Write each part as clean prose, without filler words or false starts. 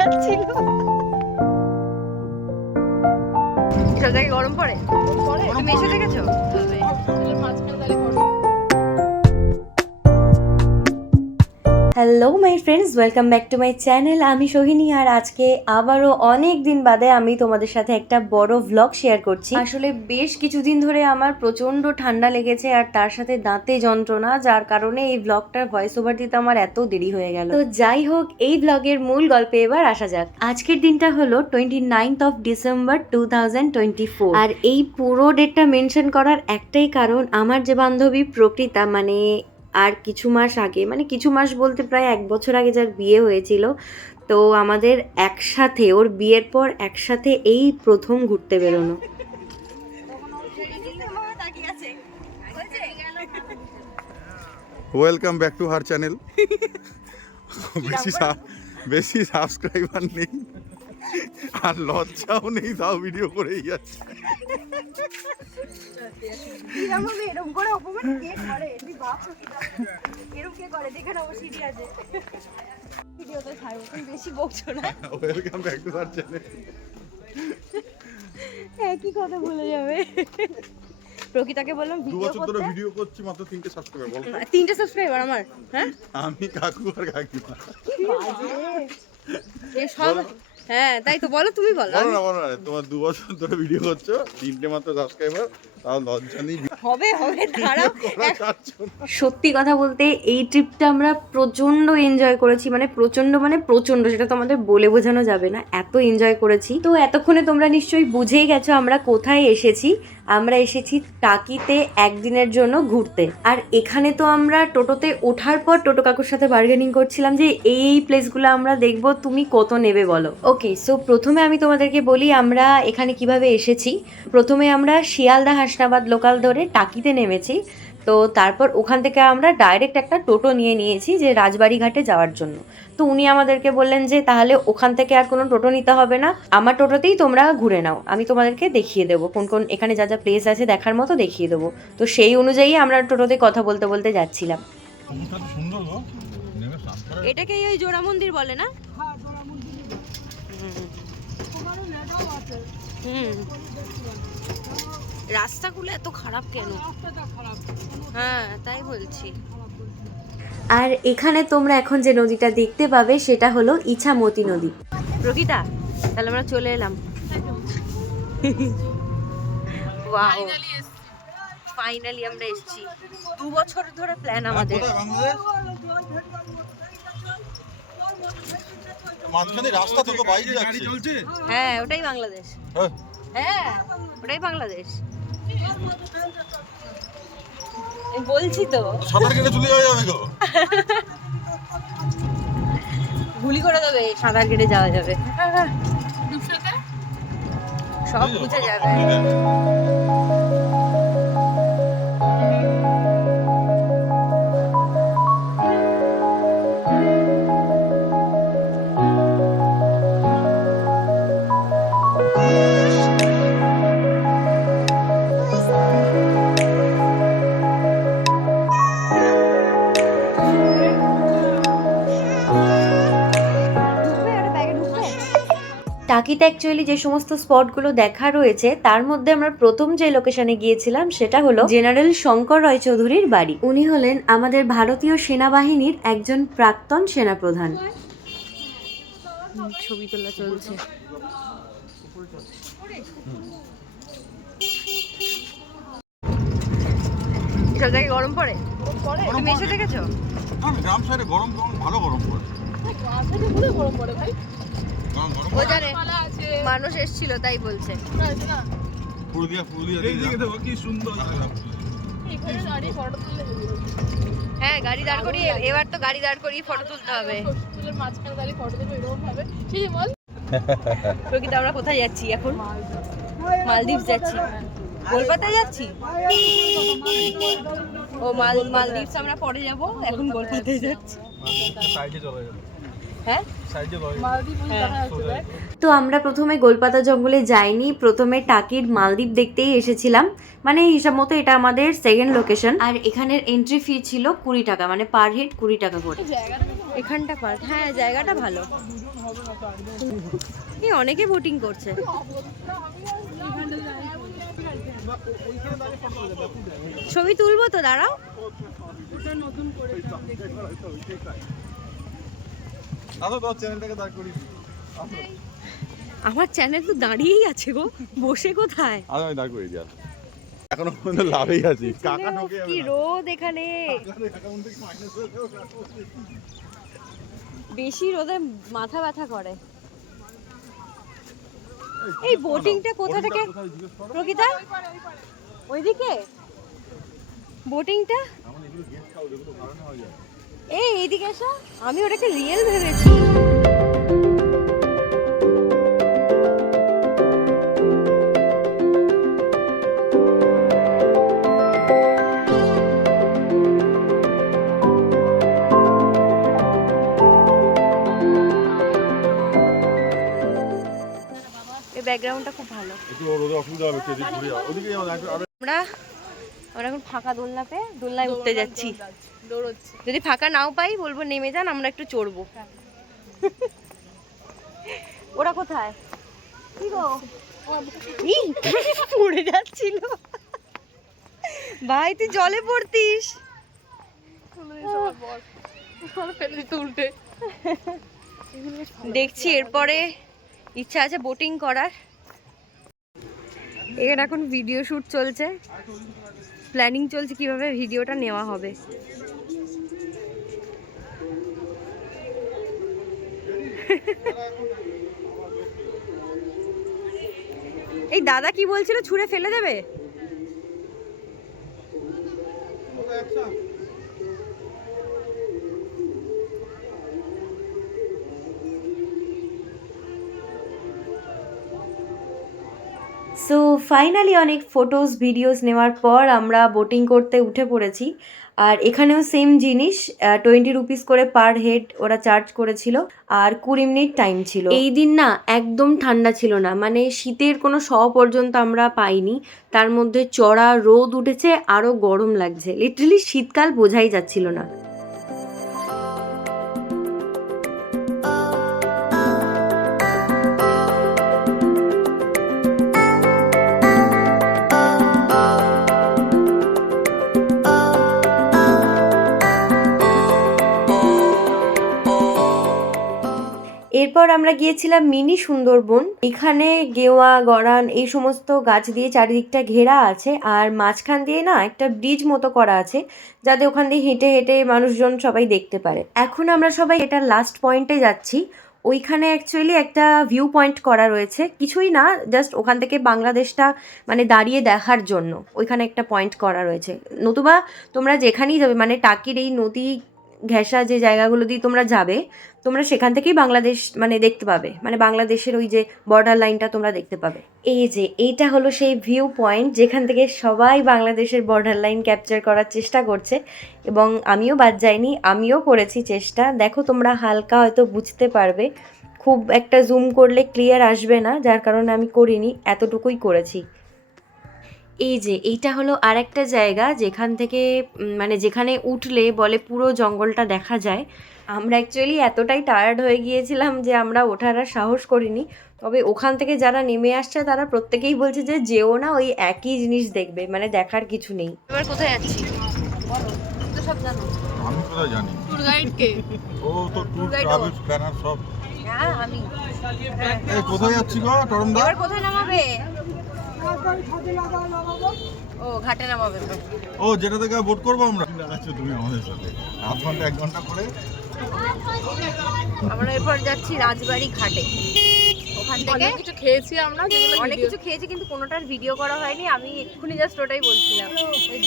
যাচ্ছিল। সব জায়গায় গরম পড়ে, তুমি এসে দেখেছো? Hello my friends, welcome back to my channel. আমি সোহিনী, আর আজকে আবারও অনেক দিন বাদে আমি তোমাদের সাথে একটা বড় ভ্লগ শেয়ার করছি। আসলে বেশ কিছুদিন ধরে আমার প্রচণ্ড ঠান্ডা লেগেছে, আর তার সাথে দাঁতে যন্ত্রণা, যার কারণে এই ভ্লগটার ভয়েস ওভার দিতে আমার এত দেরি হয়ে গেল। তো যাই হোক, এই ভ্লগের মূল গল্পে এবার আসা যাক। আজকের দিনটা হলো 29th of December 2024, আর এই পুরো ডেটটা মেনশন করার একটাই কারণ, আমার যে বান্ধবী প্রকৃতা, মানে আর কিছু মাস আগে, মানে কিছু মাস বলতে প্রায় 1 বছর আগে যার বিয়ে হয়েছিল, তো আমাদের একসাথে, ওর বিয়ের পর একসাথে এই প্রথম ঘুরতে বেরোনো। Welcome back to her channel. বেশি সাবস্ক্রাইবার নেই আর লজ্জাও নেই, তাও ভিডিও করেই যাচ্ছে। Welcome back to her channel. একই কথা বলে যাবে। প্রকৃতাকে বললাম 2 বছর ধরে ভিডিও করছি, মাত্র 3টে সাবস্ক্রাইবার। বল 3টে সাবস্ক্রাইবার আমার। হ্যাঁ, আমি কাকু আর কাকিমা। হ্যাঁ তাই তো, বলো তুমি বলো। বলো না, তোমার 2 বছর ধরে ভিডিও করছো, 3টে মাত্র সাবস্ক্রাইবার, তাও লজ্জা নেই। হবে দাঁড়াও। সত্যি কথা বলতে এই ট্রিপটা আমরা প্রচন্ড এনজয় করেছি, মানে প্রচন্ড, সেটা তো আমাদের বলে বোঝানো যাবে না, এত এনজয় করেছি। তো এতক্ষণে তোমরা নিশ্চয়ই বুঝেই গেছো আমরা কোথায় এসেছি। আমরা এসেছি টাকিতে একদিনের জন্য ঘুরতে। আর এখানে তো আমরা টোটোতে ওঠার পর টোটো কাকুর সাথে বার্গেনিং করছিলাম যে এই প্লেসগুলো আমরা দেখবো, তুমি কত নেবে বলো। ওকে, সো প্রথমে আমি তোমাদেরকে বলি আমরা এখানে কিভাবে এসেছি। প্রথমে আমরা শিয়ালদা হাসনাবাদ লোকাল ধরে টাকিতে নেমেছি। তো তারপর ওখান থেকে আমরা ডাইরেক্ট একটা টোটো নিয়েছি যে রাজবাড়ি ঘাটে যাওয়ার জন্য। তো উনি আমাদেরকে বললেন যে তাহলে ওখান থেকে আর কোনো টোটো নিতে হবে না, আমার টোটোতেই তোমরা ঘুরে নাও, আমি তোমাদেরকে দেখিয়ে দেবো কোন কোন এখানে যা যা প্লেস আছে দেখার মতো দেখিয়ে দেবো। তো সেই অনুযায়ী আমরা টোটোতে কথা বলতে বলতে যাচ্ছিলাম। এটাকেই ওই জোড়া মন্দির বলে না? রাস্তাগুলো এত খারাপ কেন? হ্যাঁ তাই বলছি। আর এখানে তোমরা এখন যে নদীটা দেখতে পাবে সেটা হলো ইছামতি নদী। প্রকৃতা, তাহলে আমরা চলে এলাম। ওয়াও, ফাইনালি আমরা এসেছি। 2 বছর ধরে প্ল্যান আমাদের। মাঝখানে রাস্তা থেকে বাইরে যাচ্ছে। হ্যাঁ ওটাই বাংলাদেশ। হ্যাঁ ওটাই বাংলাদেশ, বলছি তো। সাঁতার কেটে চলে যাবে গো। গুলি করে দেবে, সাঁতার কেটে যাওয়া যাবে, সব বুঝে যাবে। টাকিতে অ্যাকচুয়ালি যে সমস্ত স্পটগুলো দেখা রয়েছে তার মধ্যে আমরা প্রথম যে লোকেশনে গিয়েছিলাম সেটা হলো জেনারেল শঙ্কর রায়চৌধুরীর বাড়ি। উনি হলেন আমাদের ভারতীয় সেনাবাহিনীর একজন প্রাক্তন সেনাপ্রধান। ছবি তোলা চলছে। সব জায়গায় গরম পড়ে, তুমি এসে দেখেছো? গ্রাম সাইডে গরম ভালো গরম পড়ে। ও জানে, মানুষ এসেছিল তাই বলছে। হ্যাঁ গাড়ি দাঁড় করিয়ে, এবার তো গাড়ি দাঁড় করিয়ে ফটো তুলতে হবে। প্রকৃত আমরা কোথায় যাচ্ছি এখন? মালদ্বীপ যাচ্ছি, গোলপাতায় যাচ্ছি। ও মালদ্বীপস আমরা পরে যাব, এখন গোলপাতায় যাচ্ছি। হ্যাঁ সাইডে তো আমরা প্রথমে গোলপাতা জঙ্গলে যাইনি, প্রথমে টাকির মালদ্বীপ দেখতেই এসেছিলাম। মানে হিসাব মতো এটা আমাদের সেকেন্ড লোকেশন। আর এখানের এন্ট্রি ফি ছিল 20 টাকা, মানে পার হেড 20 টাকা করে। এখানটা পার্ক, হ্যাঁ জায়গাটা ভালো। এই অনেকে বোটিং করছে। ছবি তুলবো তো, দাঁড়াও। আমার চ্যানেল তো দাঁড়িয়েই আছে গো, বসে কোথায়? আমি দাঁড় করে দিই, এখনো পর্যন্ত লাভেই আছি। কাকা ঢোকে কি রোদ এখানে, বেশি রোদে মাথা ব্যথা করে। এই বোটিংটা কোথা থেকে প্রকৃতা? ওইদিকে বোটিংটা, এই এইদিকে এসো। আমি ওটাকে রিয়েল ভেবেছি। ব্যাকগ্রাউন্ডটা খুব ভালো। আমরা এখন ফাঁকা দোলনাতে দোলনায় উঠতে যাচ্ছি। যদি ফাঁকা নাও পাই বলবো নেমে যান, আমরা একটু চড়বো। ওরা কোথায়? কি গো, পড়ে যাচ্ছিল ভাই, তুই জলে পড়তিস। দেখছি এরপরে ইচ্ছা আছে বোটিং করার। এখানে এখন ভিডিও শুট চলছে, প্ল্যানিং চলছে কিভাবে ভিডিওটা নেওয়া হবে। এই দাদা কি বলছিল, ছুঁড়ে ফেলে দেবে? সো ফাইনালি অনেক ফটোস ভিডিওস নেওয়ার পর আমরা বোটিং করতে উঠে পড়েছি। আর এখানেও সেম জিনিস, 20 রুপিস করে পার হেড ওরা চার্জ করেছিল, আর 20 মিনিট টাইম ছিল। এই দিন না একদম ঠান্ডা ছিল না, মানে শীতের কোনো পর্যন্ত আমরা পাইনি। তার মধ্যে চড়া রোদ উঠেছে, আরও গরম লাগছে, লিটারালি শীতকাল বোঝাই যাচ্ছিল না। এরপর আমরা গিয়েছিলাম মিনি সুন্দরবন। এখানে গেওয়া, গড়ান এই সমস্ত গাছ দিয়ে চারিদিকটা ঘেরা আছে, আর মাঝখান দিয়ে না একটা ব্রিজ মতো করা আছে, যাতে ওখান দিয়ে হেঁটে হেঁটে মানুষজন সবাই দেখতে পারে। এখন আমরা সবাই এটার লাস্ট পয়েন্টে যাচ্ছি। ওইখানে অ্যাকচুয়ালি একটা ভিউ পয়েন্ট করা রয়েছে, কিছুই না, জাস্ট ওখান থেকে বাংলাদেশটা মানে দাঁড়িয়ে দেখার জন্য ওইখানে একটা পয়েন্ট করা রয়েছে। নতুবা তোমরা যেখানেই যাবে, মানে টাকির এই নদী ঘেঁষা যে জায়গাগুলো দিয়ে তোমরা যাবে, তোমরা সেখান থেকেই বাংলাদেশ মানে দেখতে পাবে, মানে বাংলাদেশের ওই যে বর্ডার লাইনটা তোমরা দেখতে পাবে। এই যে এইটা হলো সেই ভিউ পয়েন্ট যেখান থেকে সবাই বাংলাদেশের বর্ডার লাইন ক্যাপচার করার চেষ্টা করছে, এবং আমিও বাদ যাইনি, আমিও করেছি চেষ্টা। দেখো তোমরা হালকা হয়তো বুঝতে পারবে, খুব একটা জুম করলে ক্লিয়ার আসবে না, যার কারণে আমি করিনি, এতটুকুই করেছি। এই যে এইটা হলো আর একটা জায়গা যেখান থেকে মানে যেখানে উঠলে বলে পুরো জঙ্গলটা দেখা যায়। আমরা অ্যাকচুয়ালি এতটাই টায়ার্ড হয়ে গিয়েছিলাম যে আমরা ওঠার আর সাহস করিনি। তবে ওখান থেকে যারা নেমে আসছে তারা প্রত্যেকেই বলছে যে যেও না, ওই একই জিনিস দেখবে, মানে দেখার কিছু নেই। এবার কোথায় যাচ্ছি তো সব জানো? আমি কোথায় জানি? ট্যুর গাইড কে? ও তো ট্যুর ট্রাভেলস প্ল্যানার সব। হ্যাঁ আমি। এই কোথায় যাচ্ছি গো টরমদা? এবার কোথায় নামাবে? ও ঘাটে নামাবে। ও যেটা থেকে বোট করবো আমরা। আচ্ছা তুমি আমাদের সাথে আধ ঘন্টা 1 ঘন্টা করে আমরা এরপর যাচ্ছি রাজবাড়ি ঘাটে। ওখান থেকে অনেক কিছু খেয়েছি আমরা, অনেক কিছু খেয়েছি কিন্তু কোনোটার ভিডিও করা হয়নি। আমি এক্ষুনি জাস্ট ওটাই বলছিলাম,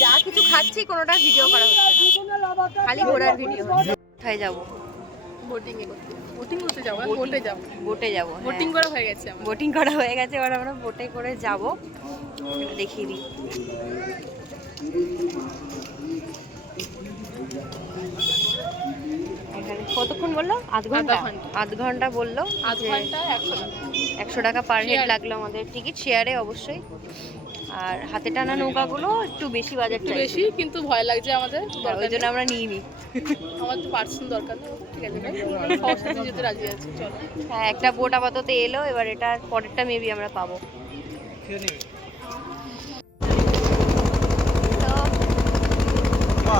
যা কিছু খাচ্ছি কোনোটার ভিডিও করা হচ্ছে না, খালি ঘোরার ভিডিও হচ্ছে। কোথায় যাবো? বোটিং এ করতে, বোটিং করতে যাবো, বোটে যাবো, বোটে যাবো। বোটিং করা হয়ে গেছে আমার। বোটিং করা হয়ে গেছে, এবার আমরা বোটে করে যাব। এটা দেখিয়ে দিই। এখানে কতক্ষণ বললো? আধ ঘন্টা। আধ ঘন্টা বললো। আধ ঘন্টা 100 টাকা। 100 টাকা পার হেড Share. লাগলো আমাদের টিকিট, শেয়ারে অবশ্যই। আর হাতে টানা নৌকাগুলো একটু বেশি বাজেট একটু চাইছে, বেশি, কিন্তু ভয় লাগছে আমাদের। ওই জন্য আমরা নিইনি। আমার তো পার্সন দরকার নেই, ঠিক আছে ভাই, আমরা সবার সাথে যেতে রাজি আছি, চলো। হ্যাঁ, একটা বোট আপাতত এলো, এবার এটা পরেরটা মেবি আমরা পাবো। তো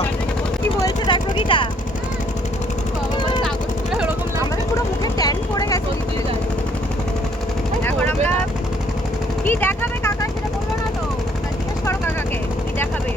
কি বলছে দেখো গীতা, বাবা বলে কাগজ পুরো এরকম লাগছে। আমাদের পুরো মুখে ট্যান পড়ে গেছে। সত্যিই তাই। এখন আমরা কি দেখাবে কাকা সেটা বললো না তো, তা জিজ্ঞেস করো কাকাকে কি দেখাবে।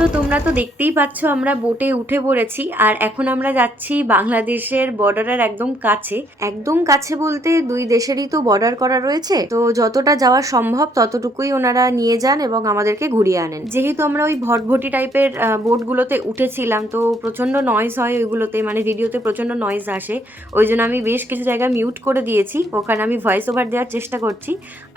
তো তোমরা তো দেখতেই পাচ্ছ আমরা বোটে উঠে পড়েছি, আর এখন আমরা যাচ্ছি বাংলাদেশের বর্ডারের একদম কাছে। একদম কাছে বলতে দুই দেশেরই তো বর্ডার করা রয়েছে, তো যতটা যাওয়া সম্ভব ততটুকুই ওনারা নিয়ে যান এবং আমাদেরকে ঘুরিয়ে আনেন। যেহেতু আমরা ওই ভটভটি টাইপের বোটগুলোতে উঠেছিলাম, তো প্রচন্ড নয়েজ হয় ওইগুলোতে, মানে ভিডিওতে প্রচন্ড নয়েজ আসে, ওই জন্য আমি বেশ কিছু জায়গায় মিউট করে দিয়েছি, ওখানে আমি ভয়েস ওভার দেওয়ার চেষ্টা করছি।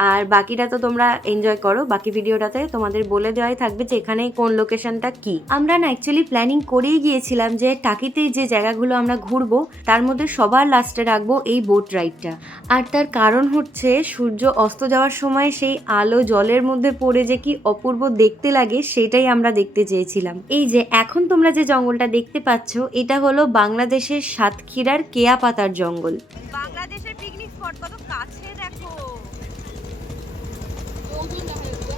আর বাকিটা তো তোমরা এনজয় করো, বাকি ভিডিওটাতে তোমাদের বলে দেওয়াই থাকবে যে এখানে কোন লোকেশনটা কি। আমরা না অ্যাকচুয়ালি প্ল্যানিং করেই গিয়েছিলাম যে টাকিতে যে জায়গাগুলো আমরা ঘুরবো তার মধ্যে সবার লাস্টে রাখবো এই বোট রাইডটা। আর তার কারণ হচ্ছে সূর্য অস্ত যাওয়ার সময় সেই আলো জলের মধ্যে পড়ে যে কি অপূর্ব দেখতে লাগে সেটাই আমরা দেখতে চেয়েছিলাম। এই যে এখন তোমরা যে জঙ্গলটা দেখতে পাচ্ছ এটা হলো বাংলাদেশের সাতক্ষীরার কেয়া পাতার জঙ্গল। বাংলাদেশের পিকনিক স্পট কত কাছে দেখো। ওজন দেখা যাচ্ছে।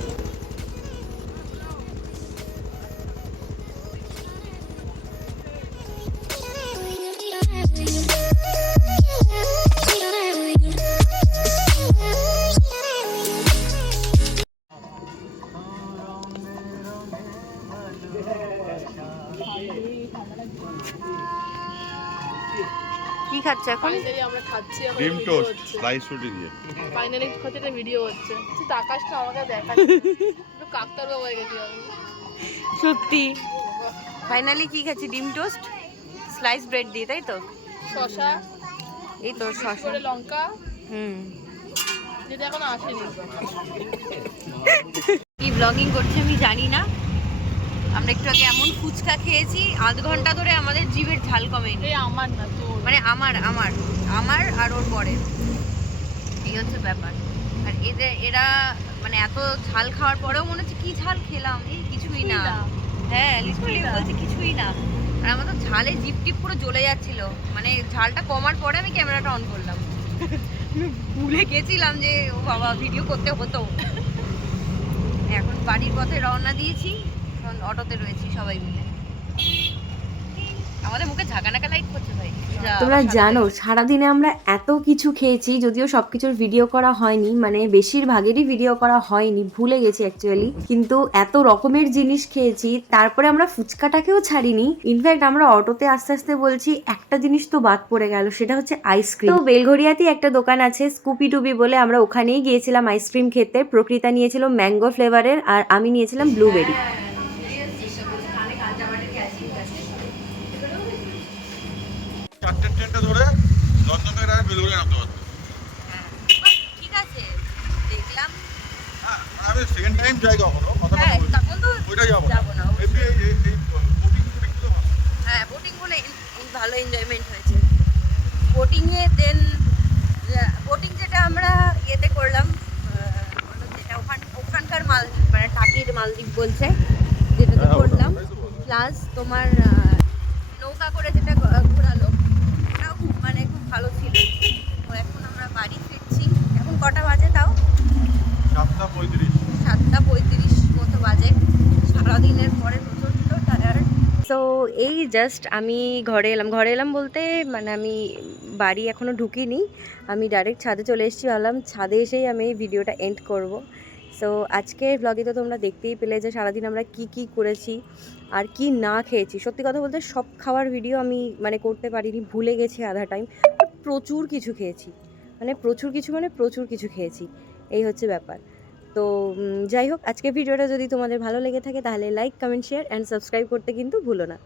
কি খাচ্ছ এখন? ফাইনালি আমরা খাচ্ছি, ডিম টোস্ট স্লাইস রুটি দিয়ে। ফাইনালি খাচ্ছি, একটা ভিডিও হচ্ছে। তুই আকাশটা আমাকে দেখা, একটু কাকতার বাবা হয়ে গেছি আমি। সত্যি ফাইনালি কি খাচ্ছি? ডিম টোস্ট স্লাইস ব্রেড দিয়ে, তাই তো? শশা, এই তো শসা, করে লঙ্কা, যেটা এখন আসেনি। কি ব্লগিং করছে আমি জানি না। আমরা একটু আগে এমন ফুচকা খেয়েছি, আধ ঘন্টা ধরে আমাদের জিভের ঝাল কমেনি। এই আমার না তোর, মানে আমার আর ওর পরে, এই হচ্ছে ব্যাপার। আর এরা মানে এত ঝাল খাওয়ার পরেও মনে হচ্ছে কি ঝাল খেলাম, এই কিছুই না। হ্যাঁ লিটারালি বলছে কিছুই না। আর আমার তো ঝালে জিভ টিপ পুরো জ্বলে যাচ্ছিল, মানে ঝালটা কমার পরে আমি ক্যামেরাটা অন করলাম। ভুলে গেছিলাম যে ও বাবা ভিডিও করতে হতো। এখন বাড়ির পথে রওনা দিয়েছি, এখন অটোতে রয়েছি সবাই মিলে। আমাদের মুখে ঝাঁকানাকা লাইট করছে ভাই। তোমরা জানো সারাদিনে আমরা এত কিছু খেয়েছি, যদিও সবকিছুর ভিডিও করা হয়নি, মানে বেশিরভাগেরই ভিডিও করা হয়নি, ভুলে গেছি অ্যাকচুয়ালি, কিন্তু এত রকমের জিনিস খেয়েছি। তারপরে আমরা ফুচকাটাকেও ছাড়িনি, ইনফ্যাক্ট আমরা অটোতে আস্তে আস্তে বলছি একটা জিনিস তো বাদ পড়ে গেল, সেটা হচ্ছে আইসক্রিম। তো বেলঘরিয়াতে একটা দোকান আছে স্কুপি টুবি বলে, আমরা ওখানেই গিয়েছিলাম আইসক্রিম খেতে। প্রকৃতা নিয়েছিল ম্যাঙ্গো ফ্লেভারের আর আমি নিয়েছিলাম ব্লুবেরি। চারটে ট্রেনটা ধরে দশজন থেকে ডাইরেক্ট বেলুড়ে নামতে পারতো। ঠিক আছে দেখলাম। হ্যাঁ আমি সেকেন্ড টাইম যাই কখনো, কথাটা হ্যাঁ বলছি। তখন তো ওইটা যাবো যাবো না। এমনি এই বোটিং টোটিং গুলো ভালো। হ্যাঁ বোটিং হলে ভালো এনজয়মেন্ট হয়েছে বোটিংয়ে। দেন বোটিং যেটা আমরা ইয়েতে করলাম, যেটা ওখানকার মানে টাকির মালদ্বীপ বলছে, যেটাতে করলাম, প্লাস তোমার নৌকা করে যেটা ঘোরালো, ওটাও মানে খুব ভালো ছিল। তো এখন আমরা বাড়ি ফিরছি। এখন কটা বাজে তাও? 7:35। 7:35 মতো বাজে। সারাদিনের পরে প্রচণ্ড টায়ার্ড। সো এই জাস্ট আমি ঘরে এলাম বলতে মানে আমি বাড়ি এখনও ঢুকিনি, আমি ডাইরেক্ট ছাদে চলে এসেছি। ভাবলাম ছাদে এসেই আমি এই ভিডিওটা এন্ড করব। সো আজকের ব্লগে তো তোমরা দেখতেই পেলে যে সারাদিন আমরা কি করেছি আর কি না খেয়েছি। সত্যি কথা বলতে সব খাওয়ার ভিডিও আমি মানে করতে পারিনি, ভুলে গেছি আধা টাইম। প্রচুর কিছু খেয়েছি, মানে প্রচুর কিছু খেয়েছি, এই হচ্ছে ব্যাপার। তো যাই হোক, আজকের ভিডিওটা যদি তোমাদের ভালো লেগে থাকে তাহলে like, comment, share and subscribe করতে কিন্তু ভুলো না।